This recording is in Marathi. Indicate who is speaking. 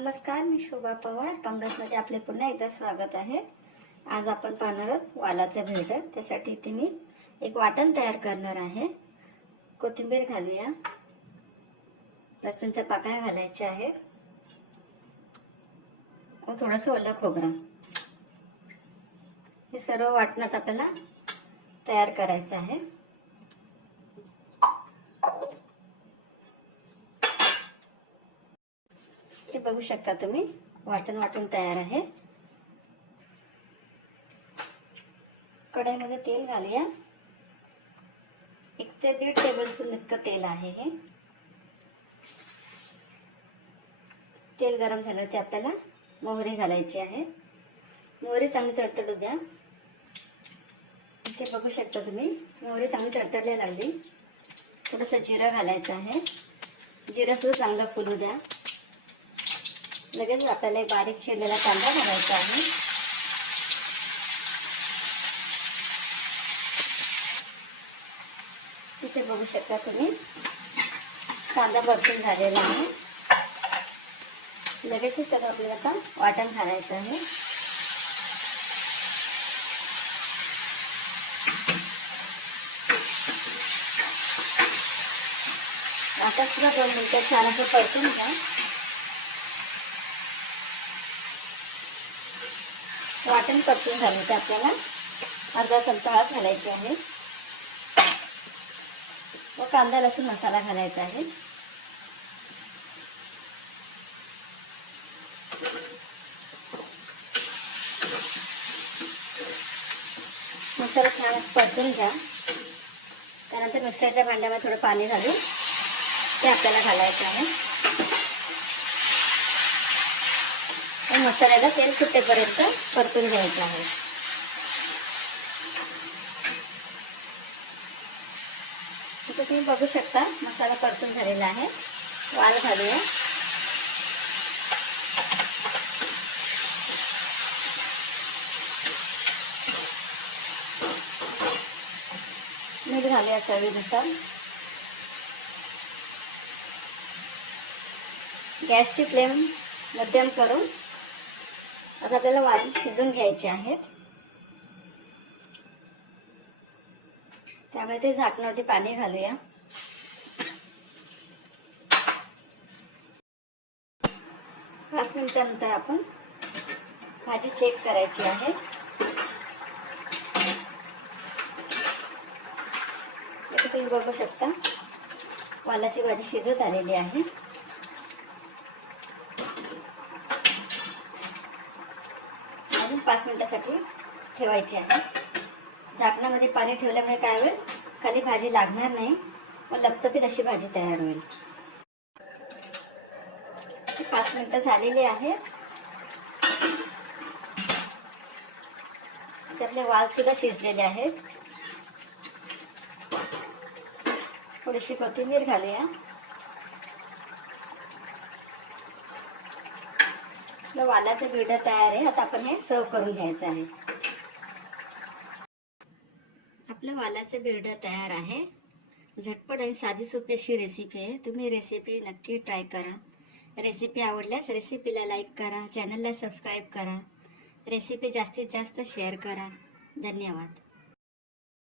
Speaker 1: नमस्कार मी शोभा पवार. पंगसमध्ये आपले पुन्हा एकदा स्वागत आहे. आज आपण पाहणार आहोत वालाचं भेट त्यासाठी इथे मी एक वाटण तयार करणार आहे. कोथिंबीर घालूया. लसूणच्या पाकळ्या घालायच्या आहेत. व थोडंसं ओलं खोबरं. हे सर्व वाटणात आपल्याला तयार करायचं आहे. ते बघू शकता तुम्ही. वाटण वाटून तयार आहे. कढईमध्ये तेल घालूया. एक ते दीड टेबलस्पून इतकं तेल आहे हे. तेल गरम झालं ते आपल्याला मोहरी घालायची आहे. मोहरी चांगली तडतडू द्या. इथे बघू शकता तुम्ही मोहरी चांगली तडतडली लागली. थोडंसं जिरं घालायचं आहे. जिरंसुद्धा चांगलं फुलू द्या. लगेच आपल्याला एक बारीक चिरलेला कांदा घालायचा आहे. तिथे बघू शकता तुम्ही कांदा भरपूर झालेला आहे. लगेचच त्याला आपल्याला आता वाटण घालायचं आहे. आता सुद्धा दोन मिनटं छान असं परतून घ्या. वाटण परतून झालं ते आपल्याला. अर्धा चमचा हळद घालायची आहे. व कांदा लसूण मसाला घालायचा आहे. मसाला छान परतून घ्या. त्यानंतर मिक्सरच्या भांड्यामध्ये थोडं पाणी घालून ते आपल्याला घालायचं आहे. मसाल्याला तेल सुटेपर्यंत परतून घ्यायचं आहे. इथे तुम्ही बघू शकता मसाला परतून झालेला आहे. वाल घालूया. मीठ घालूया चवीनुसार. गॅसची फ्लेम मध्यम करून आता आपल्याला वाली शिजून घ्यायचे आहेत. त्यामुळे ते झाकणावरती पाणी घालूया. पाच मिनिटानंतर आपण भाजी चेक करायची आहे. तुम्ही बघू शकता वालाची भाजी शिजत आलेली आहे. पाच मिनटासाठी ठेवायची आहे. झाकणामध्ये पाणी ठेवल्यामुळे काय होईल? खाली भाजी लागणार नाही. व लपतपीत अशी भाजी तयार होईल. पाच मिनिटं झालेली आहे त्यातले वाल सुद्धा शिजलेले आहेत. थोडीशी कोथिंबीर घालूया. आपलं वालाचं बिडर तयार आहे. आता आपण हे सर्व करून घ्यायचं आहे. आपलं वालाचं बिरडं तयार आहे. झटपट आणि साधी सोपी अशी रेसिपी आहे. तुम्ही रेसिपी नक्की ट्राय करा. रेसिपी आवडल्यास रेसिपीला लाईक करा. चॅनलला सबस्क्राईब करा. रेसिपी जास्तीत जास्त शेअर करा. धन्यवाद.